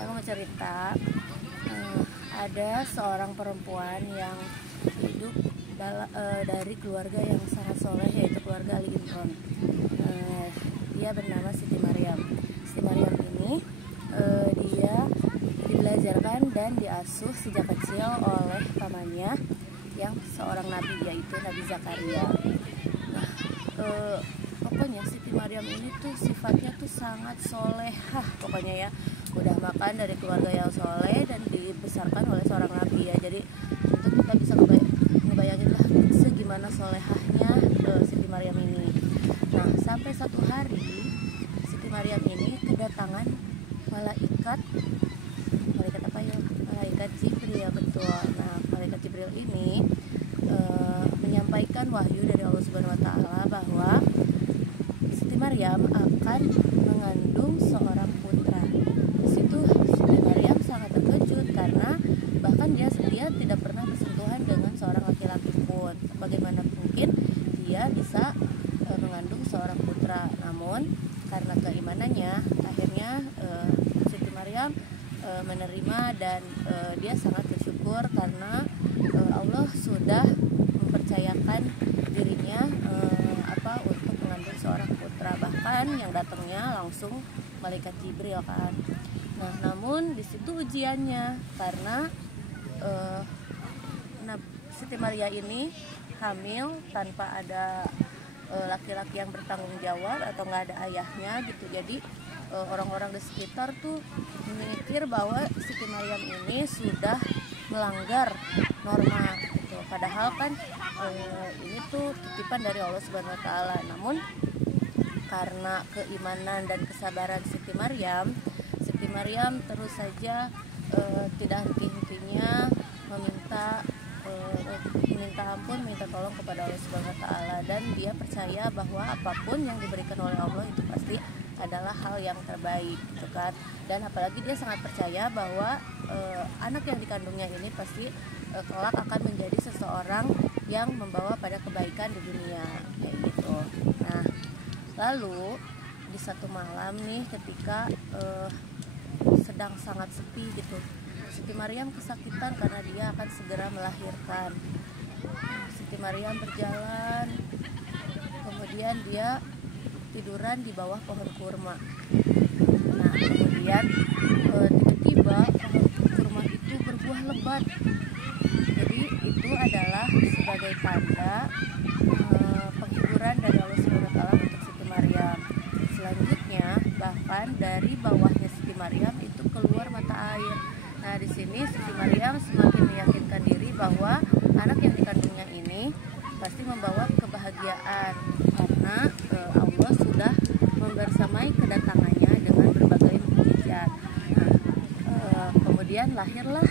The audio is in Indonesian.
Saya mau cerita, ada seorang perempuan yang hidup dari keluarga yang sangat soleh, yaitu keluarga Ali Imron. Dia bernama Siti Maryam. Siti Maryam ini dia dibelajarkan dan diasuh sejak kecil oleh pamannya yang seorang nabi, yaitu Nabi Zakaria. Pokoknya Siti Maryam ini tuh sifatnya tuh sangat solehah, pokoknya ya, udah makan dari keluarga yang soleh dan dibesarkan oleh seorang nabi ya. Jadi untuk kita bisa ngebayangin lah segimana solehahnya Siti Maryam ini. Nah, sampai satu hari Siti Maryam ini kedatangan malaikat apa ya? Malaikat Jibril, betul. Nah, malaikat Jibril ini menyampaikan wahyu dari Allah Subhanahu wa taala bahwa Siti Maryam akan mengandung seorang putra. Di situ Siti Maryam sangat terkejut karena bahkan dia tidak pernah bersentuhan dengan seorang laki-laki pun. Bagaimana mungkin dia bisa mengandung seorang putra? Namun karena keimanannya, akhirnya Siti Maryam menerima dan dia sangat bersyukur karena Allah sudah mempercayakan dirinya untuk mengandung seorang putra. Bahkan yang datangnya langsung malaikat Jibril kan. Nah, namun di situ ujiannya karena Siti Maryam ini hamil tanpa ada laki-laki yang bertanggung jawab atau nggak ada ayahnya gitu. Jadi orang-orang di sekitar tuh memikir bahwa Siti Maryam ini sudah melanggar norma gitu. Padahal kan ini tuh titipan dari Allah Subhanahu wa taala. Namun karena keimanan dan kesabaran Siti Maryam terus saja tidak henti-hentinya meminta ampun, minta tolong kepada Allah Subhanahu wa taala, dan dia percaya bahwa apapun yang diberikan oleh Allah itu pasti adalah hal yang terbaik gitu kan. Dan apalagi dia sangat percaya bahwa anak yang dikandungnya ini pasti kelak akan menjadi seseorang yang membawa pada kebaikan di dunia kayak gitu. Nah, lalu di satu malam nih ketika sedang sangat sepi gitu, Siti Maryam kesakitan karena dia akan segera melahirkan. Siti Maryam berjalan, kemudian dia tiduran di bawah pohon kurma. Nah, kemudian tiba-tiba pohon kurma itu berbuah lebat. Jadi itu adalah sebagai tanda penghiburan dari Allah Subhanahu wa taala untuk Siti Maryam. Selanjutnya, bahkan dari bawahnya Siti Maryam itu keluar mata air. Nah, di sini Siti Maryam semakin meyakinkan diri bahwa anak yang dikandungnya ini pasti membawa kebahagiaan karena Allah sudah membersamai kedatangannya dengan berbagai mukjizat. Nah, kemudian lahirlah